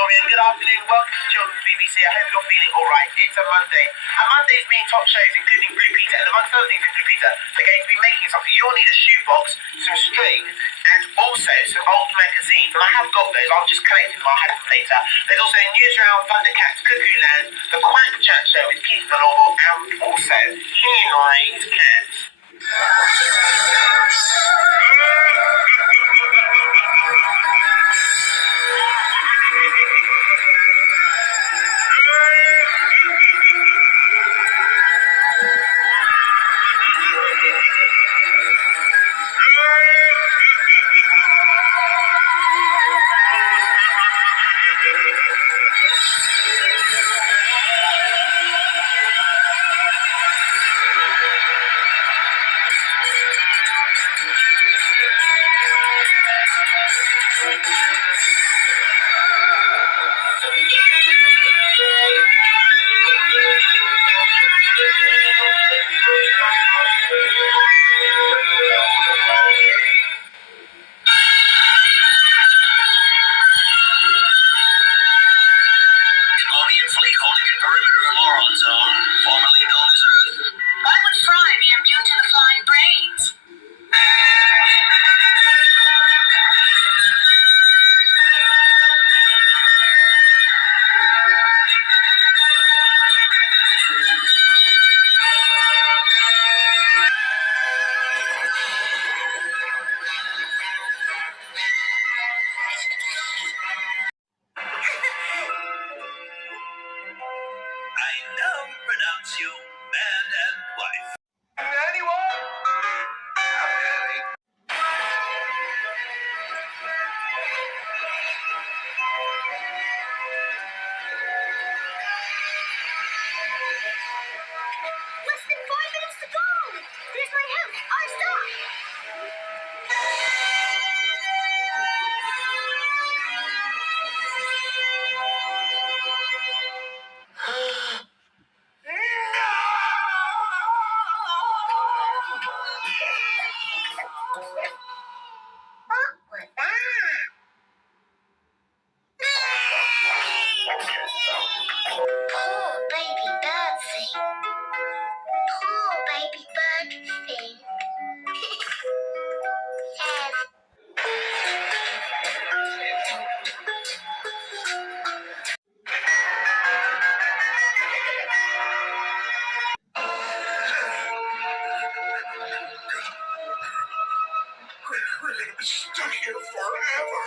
Dorian. Good afternoon. Welcome to Children's BBC. I hope you're feeling alright. It's a Monday. And Monday's main top shows, including Blue Peter, and amongst other things in Blue Peter, they're going to be making something. You'll need a shoebox, some string, and also some old magazines. And I have got those. I'll just collect them. I'll have them later. There's also Newsround, Thundercats, Cuckoo Land, The Quack Chat Show with Keith Maloney, and also Henry's Cats. Less than 5 minutes to go! There's my house! Our stop! What was that? Poor baby bird thing. Poor baby bird thing. Yes. We're gonna be stuck here forever.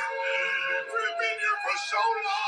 We've been here for so long.